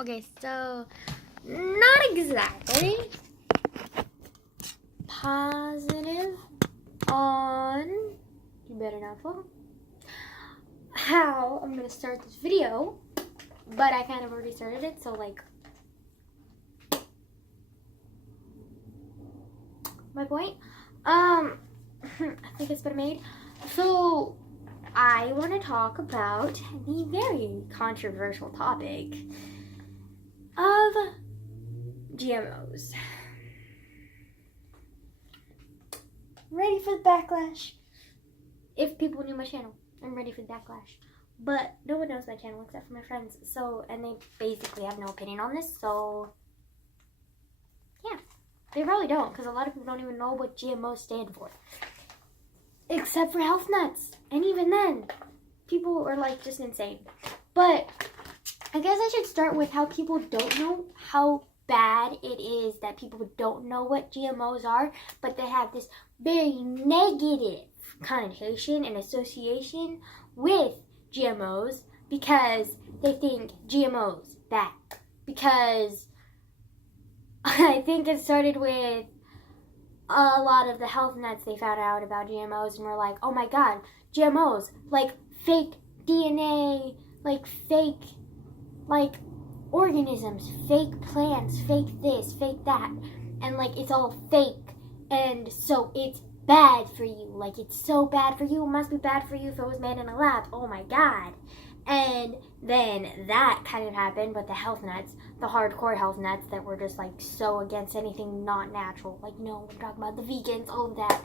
Okay, so not exactly positive on, you better not fall, how I'm gonna start this video, but I kind of already started it, so like, my point, I think it's been made. So I want to talk about the very controversial topic of GMOs. Ready for the backlash? If people knew my channel, I'm ready for the backlash. But no one knows my channel except for my friends. So, and they basically have no opinion on this. So, yeah. They probably don't, because a lot of people don't even know what GMOs stand for. Except for health nuts. And even then, people are like just insane. But I guess I should start with how people don't know how bad it is that people don't know what GMOs are, but they have this very negative connotation and association with GMOs because they think GMOs bad. Because I think it started with a lot of the health nuts they found out about GMOs and were like, oh my god, GMOs, like fake DNA, like fake, like organisms, fake plants, fake this, fake that, and like it's all fake, and so it's bad for you, like it's so bad for you, it must be bad for you if it was made in a lab, oh my god. And then that kind of happened with the health nuts, the hardcore health nuts that were just like so against anything not natural. Like, no, we're talking about the vegans, all of that.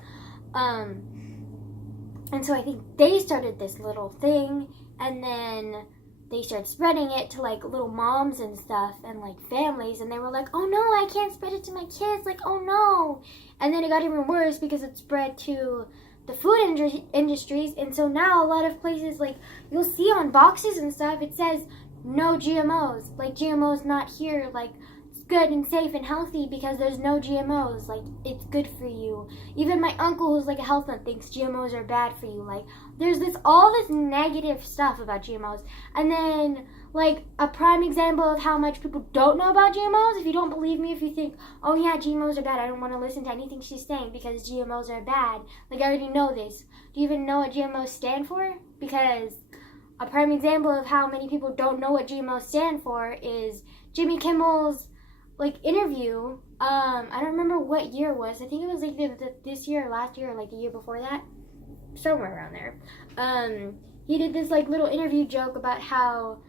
And so I think they started this little thing, and then they started spreading it to like little moms and stuff and like families, and they were like, oh no, I can't spread it to my kids, like, oh no. And then it got even worse because it spread to the food industries, and so now a lot of places, like, you'll see on boxes and stuff, it says no GMOs, like GMOs not here, like it's good and safe and healthy because there's no GMOs, like it's good for you. Even my uncle, who's like a health nut, thinks GMOs are bad for you. Like there's all this negative stuff about GMOs. And then like a prime example of how much people don't know about GMOs, if you don't believe me, if you think, oh yeah, GMOs are bad, I don't want to listen to anything she's saying because GMOs are bad, like I already know this. Do you even know what GMOs stand for? Because a prime example of how many people don't know what GMOs stand for is Jimmy Kimmel's like interview. I don't remember what year it was. I think it was like this year or last year or like the year before that, somewhere around there. He did this like little interview joke about how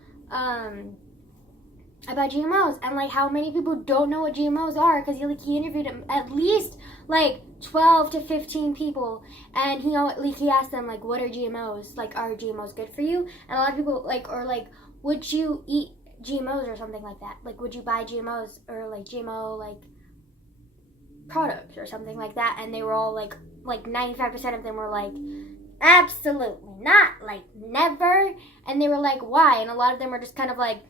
about GMOs and like how many people don't know what GMOs are, because he interviewed at least like 12 to 15 people, and he asked them like, what are GMOs, like are GMOs good for you? And a lot of people like, or like, would you eat GMOs or something like that, like would you buy GMOs or like GMO like products or something like that, and they were all like 95% of them were like, absolutely not, like never. And they were like, why? And a lot of them were just kind of like,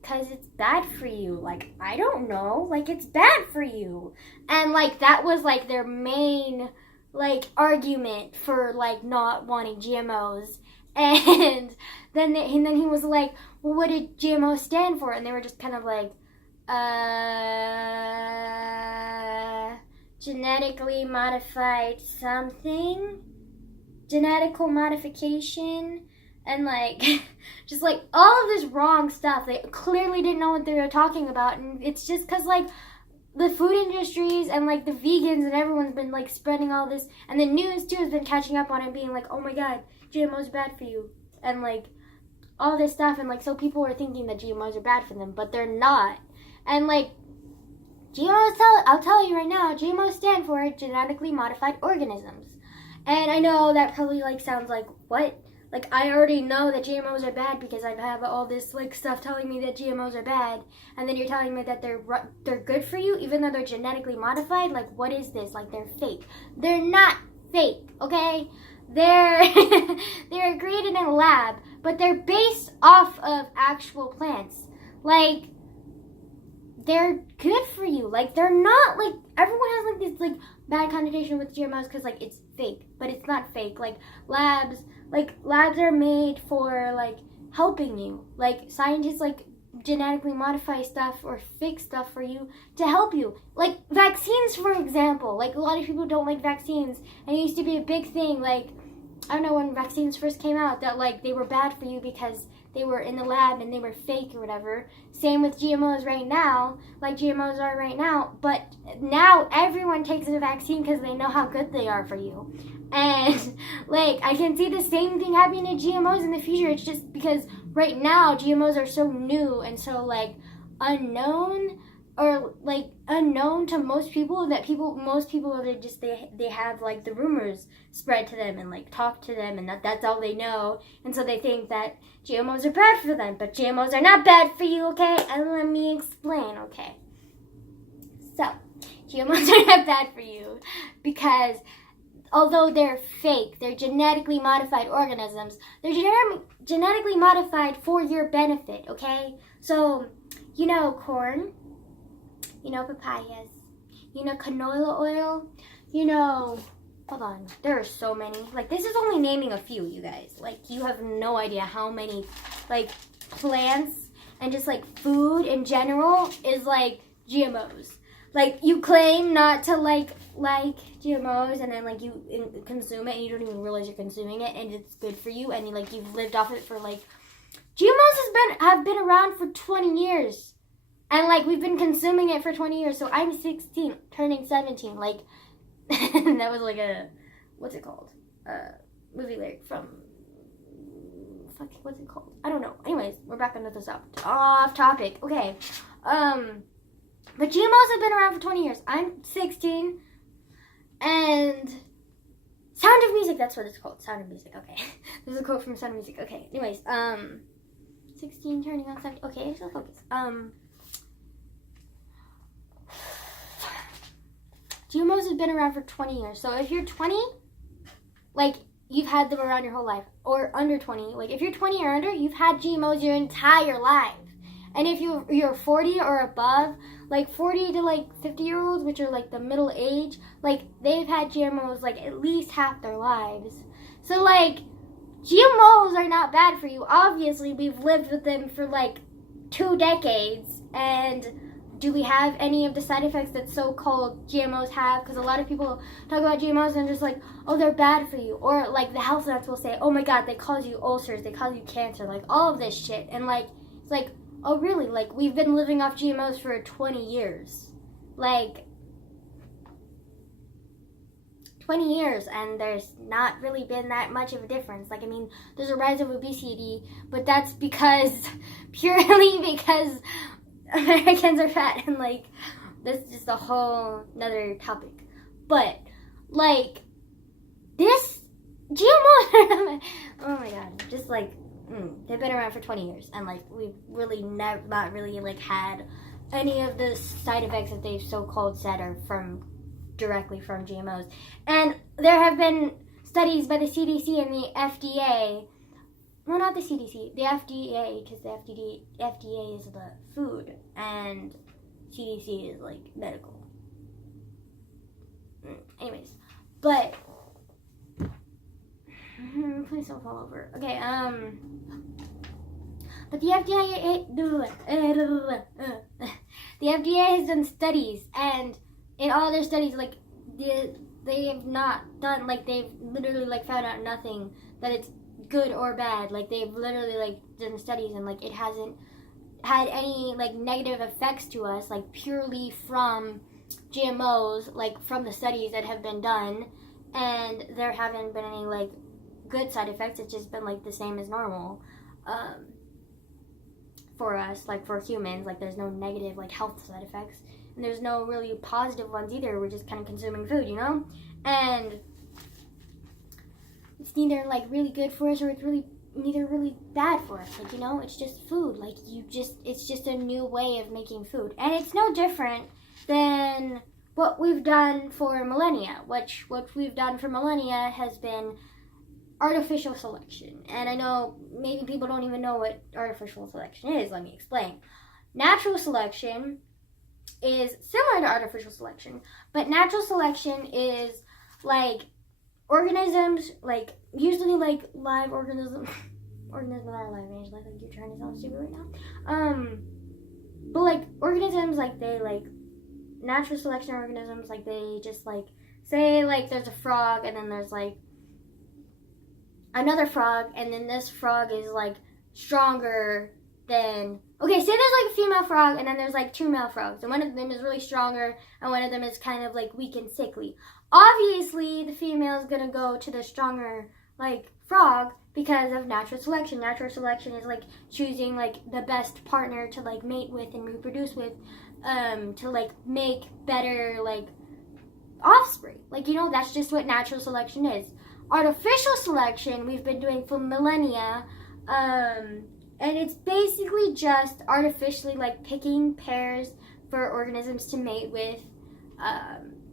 because it's bad for you. Like, I don't know, like it's bad for you. And like that was like their main like argument for like not wanting GMOs. And then he was like, well, what did GMO stand for? And they were just kind of like, genetically modified something, genetical modification, and like just like all of this wrong stuff. They clearly didn't know what they were talking about, and it's just because like the food industries and like the vegans and everyone's been like spreading all this, and the news too has been catching up on it, being like, oh my god, GMO's bad for you, and like all this stuff, and like so people are thinking that GMOs are bad for them, but they're not. And like GMOs, I'll tell you right now, GMOs stand for genetically modified organisms. And I know that probably like sounds like, what? Like I already know that GMOs are bad because I have all this like stuff telling me that GMOs are bad, and then you're telling me that they're good for you even though they're genetically modified? Like what is this? Like they're fake. They're not fake, okay? They're they're created in a lab, but they're based off of actual plants. Like they're good for you. Like they're not like, everyone has like this like bad connotation with GMOs because like it's fake, but it's not fake. Like labs are made for like helping you. Like scientists like genetically modify stuff or fix stuff for you to help you. Like vaccines, for example. Like a lot of people don't like vaccines, and it used to be a big thing. Like I don't know, when vaccines first came out, that like they were bad for you because they were in the lab and they were fake or whatever. Same with GMOs right now, like GMOs are right now. But now everyone takes a vaccine because they know how good they are for you. And like I can see the same thing happening to GMOs in the future. It's just because right now GMOs are so new and so like unknown, or like unknown to most people, that most people they have like the rumors spread to them and like talk to them, and that's all they know, and so they think that GMOs are bad for them. But GMOs are not bad for you, okay? And let me explain, okay? So GMOs are not bad for you because although they're fake, they're genetically modified organisms. They're genetically modified for your benefit, okay? So, you know corn, you know papayas, you know canola oil, you know, hold on, there are so many. Like, this is only naming a few, you guys. Like, you have no idea how many, like, plants and just, like, food in general is, like, GMOs. Like, you claim not to like GMOs, and then like you consume it and you don't even realize you're consuming it, and it's good for you, and you've lived off it for like GMOs have been around for 20 years, and like we've been consuming it for 20 years. So I'm 16, turning 17. Like that was like a what's it called? Movie lyric from what's it called? I don't know. Anyways, we're back onto this off topic. Okay. But GMOs have been around for 20 years. I'm 16, and Sound of Music, that's what it's called. Sound of Music, okay. There's a quote from Sound of Music, okay. Anyways, 16 turning on 17, okay, so focus. GMOs have been around for 20 years. So if you're 20, like, you've had them around your whole life. Or under 20, like, if you're 20 or under, you've had GMOs your entire life. And if you're 40 or above, like 40 to like 50-year-olds, which are like the middle age, like they've had GMOs like at least half their lives. So like GMOs are not bad for you. Obviously, we've lived with them for like 2 decades. And do we have any of the side effects that so-called GMOs have? Because a lot of people talk about GMOs and just like, oh, they're bad for you. Or like the health nuts will say, oh my God, they cause you ulcers, they cause you cancer, like all of this shit. And like, it's like, oh, really? Like, we've been living off GMOs for 20 years. Like, 20 years, and there's not really been that much of a difference. Like, I mean, there's a rise of obesity, but that's purely because Americans are fat, and, like, that's just a whole nother topic. But, like, this GMO, oh my God, just, like, they've been around for 20 years, and like we've really not really like had any of the side effects that they've so-called said are directly from GMOs. And there have been studies by the CDC and the FDA. Well, not the CDC, the FDA, because the FDA is the food, and CDC is like medical. Anyways, but please don't fall over. Okay, but the FDA has done studies, and in all their studies, like, they have not done, like, they've literally, like, found out nothing that it's good or bad. Like, they've literally, like, done studies, and, like, it hasn't had any, like, negative effects to us, like, purely from GMOs, like, from the studies that have been done, and there haven't been any, like, good side effects. It's just been like the same as normal for us, like for humans. Like, there's no negative like health side effects, and there's no really positive ones either. We're just kind of consuming food, you know, and it's neither like really good for us, or it's neither really bad for us. Like, you know, it's just food. Like, it's just a new way of making food, and it's no different than what we've done for millennia. What we've done for millennia has been artificial selection. And I know maybe people don't even know what artificial selection is. Let me explain. Natural selection is similar to artificial selection, but natural selection is like organisms, like usually like live organisms that are alive, Angela. I think you're trying to sound stupid right now. but like organisms, like they like natural selection organisms, like they just like say like there's a frog and then there's like another frog, and then this frog is like stronger than, okay, say there's like a female frog and then there's like two male frogs, and one of them is really stronger and one of them is kind of like weak and sickly. Obviously the female is gonna go to the stronger like frog because of natural selection. Natural selection is like choosing like the best partner to like mate with and reproduce with, to like make better like offspring. Like, you know, that's just what natural selection is. Artificial selection we've been doing for millennia, and it's basically just artificially like picking pairs for organisms to mate with,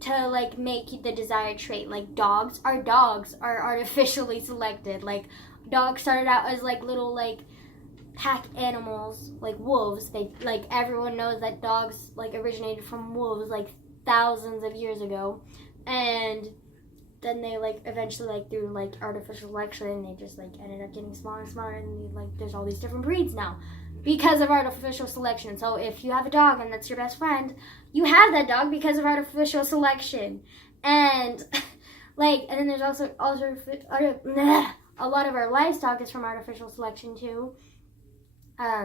to like make the desired trait. Like dogs are artificially selected. Like dogs started out as like little like pack animals, like wolves. They like, everyone knows that dogs like originated from wolves like thousands of years ago, and then they like eventually like through like artificial selection they just like ended up getting smaller and smaller, and like there's all these different breeds now because of artificial selection. So if you have a dog and that's your best friend, you have that dog because of artificial selection. And like, and then there's also a lot of our livestock is from artificial selection too.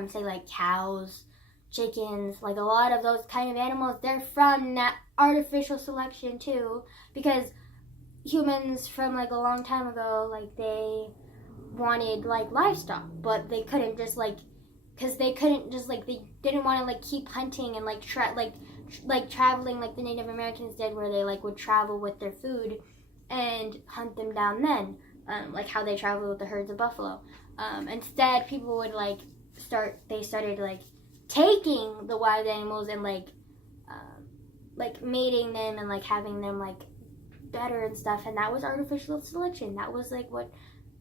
Say like cows, chickens, like a lot of those kind of animals, they're from artificial selection too, because humans from like a long time ago, like they wanted like livestock, but they couldn't just like, because they couldn't just like, they didn't want to like keep hunting and like traveling like the Native Americans did, where they like would travel with their food and hunt them down then, like how they traveled with the herds of buffalo. Instead, people would like they started like taking the wild animals and like mating them and like having them like better and stuff, and that was artificial selection. That was like what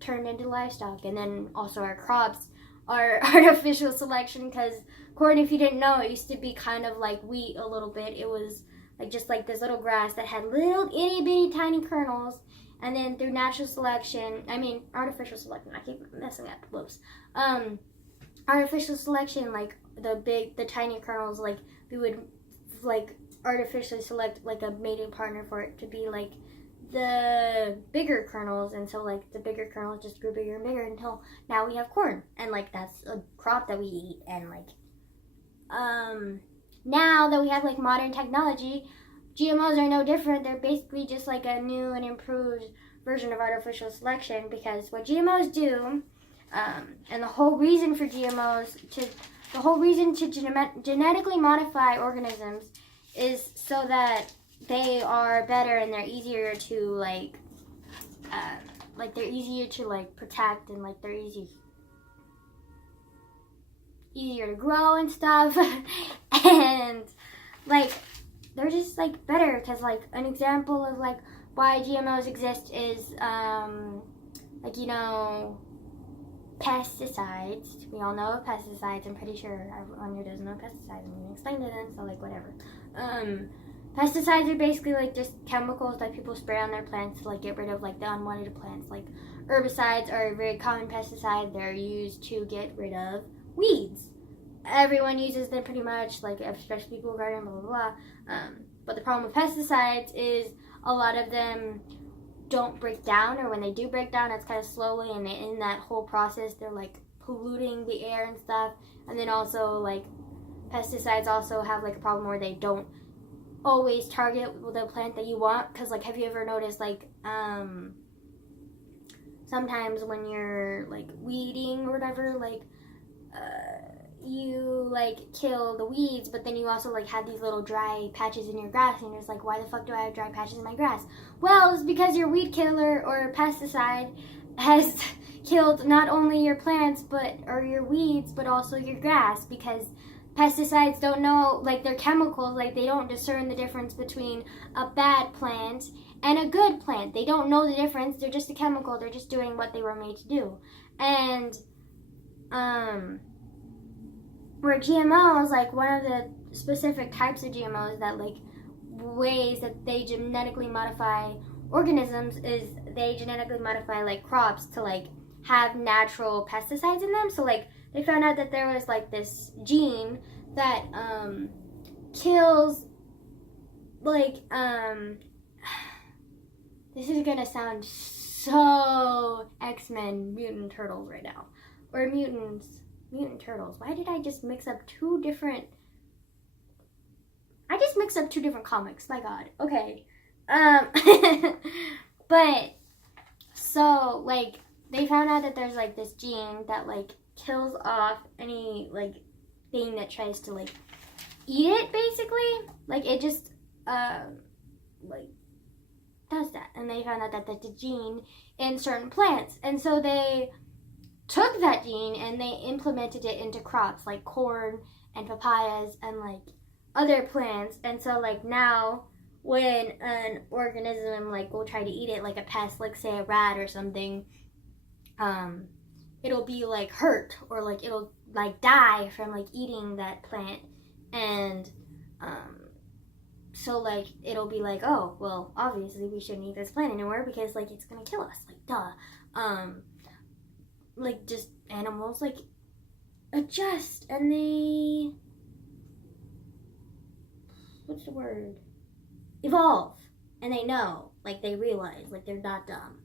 turned into livestock. And then also our crops are artificial selection, because corn, if you didn't know, it used to be kind of like wheat a little bit. It was like just like this little grass that had little itty bitty tiny kernels, and then through natural selection, artificial selection, I keep messing up, whoops, artificial selection, like the tiny kernels, like we would like artificially select like a mating partner for it to be like the bigger kernels, and so like the bigger kernels just grew bigger and bigger until now we have corn, and like that's a crop that we eat. And like now that we have like modern technology, GMOs are no different. They're basically just like a new and improved version of artificial selection, because what GMOs do, and the whole reason for GMOs to genetically modify organisms is so that they are better and they're easier to protect, and like they're easier to grow and stuff. And like they're just like better, because like an example of like why GMOs exist is pesticides. We all know pesticides. I'm pretty sure everyone who doesn't know pesticides, I'm going to explain to them, so like whatever. Pesticides are basically like just chemicals that people spray on their plants to like get rid of like the unwanted plants. Like herbicides are a very common pesticide. They're used to get rid of weeds. Everyone uses them pretty much, like especially people garden, blah blah blah. But the problem with pesticides is a lot of them don't break down, or when they do break down, it's kind of slowly, and in that whole process they're like polluting the air and stuff. And then also like pesticides also have like a problem where they don't always target the plant that you want, because like have you ever noticed like sometimes when you're like weeding or whatever, like you like kill the weeds, but then you also like have these little dry patches in your grass, and you're just like, why the fuck do I have dry patches in my grass? Well, it's because your weed killer or pesticide has killed not only your plants or your weeds, but also your grass, because pesticides don't know, like they're chemicals, like they don't discern the difference between a bad plant and a good plant. They don't know the difference. They're just a chemical. They're just doing what they were made to do. And where GMOs, like one of the specific types of GMOs that like ways that they genetically modify organisms is they genetically modify like crops to like have natural pesticides in them. So like they found out that there was like this gene that kills like this is gonna sound so X-Men Mutant Turtles right now, or Mutant Turtles. Why did I just mix up two different? I just mixed up two different comics. My God. Okay. But so like they found out that there's like this gene that like kills off any like thing that tries to like eat it, basically. Like it just like does that. And they found out that that's a gene in certain plants. And so they took that gene and they implemented it into crops like corn and papayas and like other plants. And so like now when an organism like will try to eat it, like a pest, like say a rat or something, it'll be like hurt, or like it'll like die from like eating that plant. And so like it'll be like, oh well, obviously we shouldn't eat this plant anymore because like it's gonna kill us, like duh. Like just animals like adjust, and they, what's the word, evolve, and they know, like they realize, like they're not dumb.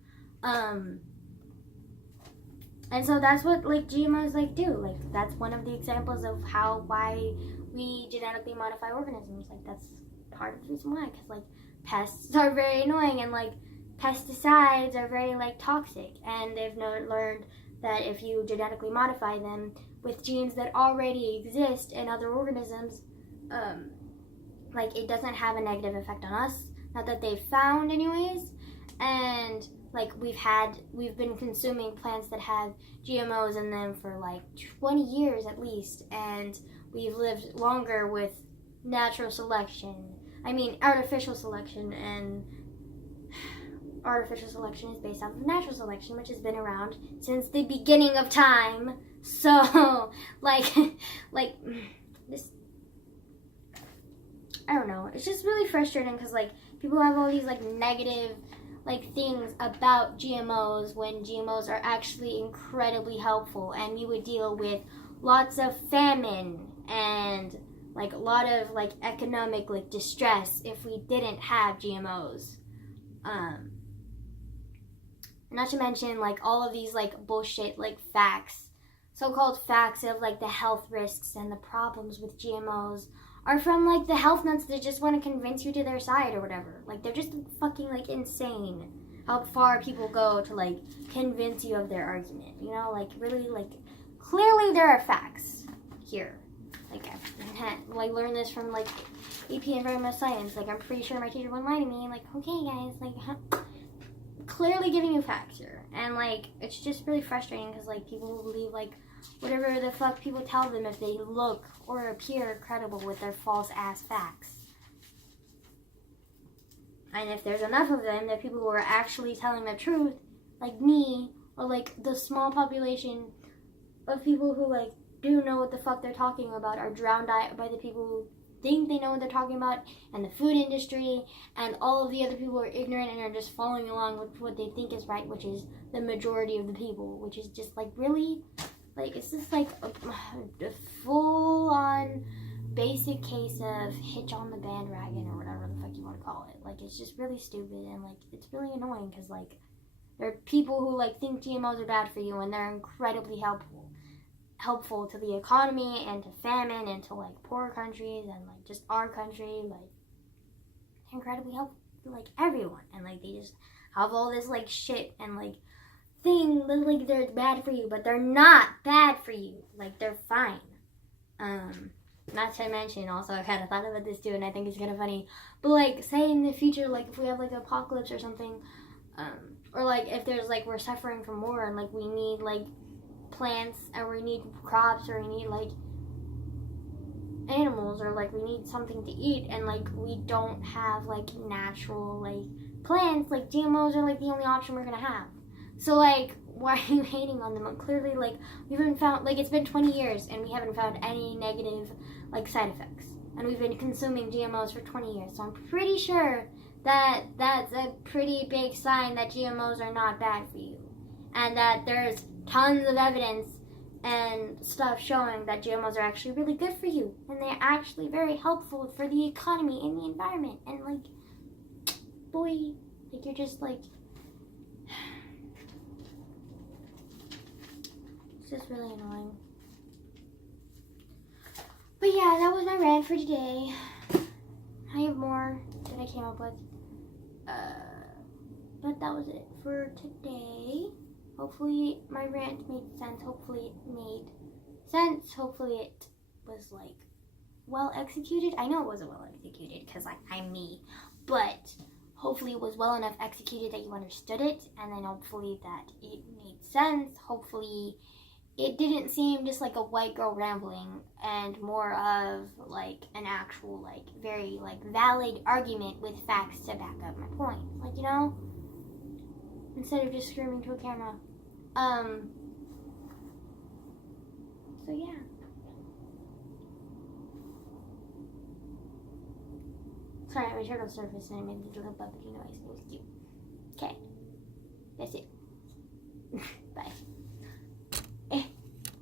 And so that's what like GMOs like do. Like that's one of the examples of why we genetically modify organisms. Like that's part of the reason why, because like pests are very annoying, and like pesticides are very like toxic, and they've learned that if you genetically modify them with genes that already exist in other organisms, like it doesn't have a negative effect on us. Not that they've found anyways. And like we've been consuming plants that have GMOs in them for like 20 years at least, and we've lived longer with natural selection. I mean artificial selection, and artificial selection is based off of natural selection, which has been around since the beginning of time. So like this, I don't know, it's just really frustrating because like people have all these like negative like things about GMOs when GMOs are actually incredibly helpful, and you would deal with lots of famine and like a lot of like economic like distress if we didn't have GMOs. Not to mention like all of these like bullshit like facts, so-called facts of like the health risks and the problems with GMOs are from like the health nuts that just want to convince you to their side or whatever. Like they're just fucking like insane how far people go to like convince you of their argument. You know, like really like clearly there are facts here. Like I learned this from like AP Environmental Science. Like I'm pretty sure my teacher wouldn't lie to me. Like okay guys, like clearly giving you facts here. And like it's just really frustrating because like people will believe like whatever the fuck people tell them if they look or appear credible with their false ass facts. And if there's enough of them, that people who are actually telling the truth, like me, or like the small population of people who like do know what the fuck they're talking about, are drowned out by the people who think they know what they're talking about, and the food industry, and all of the other people who are ignorant and are just following along with what they think is right, which is the majority of the people, which is just like really, like it's just like a full-on basic case of hitch on the bandwagon or whatever the fuck you want to call it. Like it's just really stupid, and like it's really annoying because like there are people who like think GMOs are bad for you, and they're incredibly helpful to the economy and to famine and to like poor countries and like just our country. Like incredibly helpful to like everyone, and like they just have all this like shit and like thing that like they're bad for you, but they're not bad for you. Like they're fine. Not to mention also, I kind of thought about this too, and I think it's kind of funny, but like say in the future, like if we have like an apocalypse or something, or like if there's like we're suffering from war and like we need like plants or we need crops or we need like animals or like we need something to eat, and like we don't have like natural like plants, like GMOs are like the only option we're gonna have. So like why are you hating on them? Clearly like we haven't found, like it's been 20 years and we haven't found any negative like side effects, and we've been consuming GMOs for 20 years, so I'm pretty sure that that's a pretty big sign that GMOs are not bad for you, and that there's tons of evidence and stuff showing that GMOs are actually really good for you, and they're actually very helpful for the economy and the environment. And like, boy, like you're just like, it's just really annoying. But yeah, that was my rant for today. I have more that I came up with, but that was it for today. Hopefully my rant made sense. Hopefully it made sense. Hopefully it was like well executed. I know it wasn't well executed because like I'm me, but hopefully it was well enough executed that you understood it, and then hopefully that it made sense. Hopefully it didn't seem just like a white girl rambling, and more of like an actual like very like valid argument with facts to back up my point. Like, you know, instead of just screaming to a camera. So yeah. Sorry, my turtle surfaced and I made the little bubbly noise. It was cute. Okay. That's it.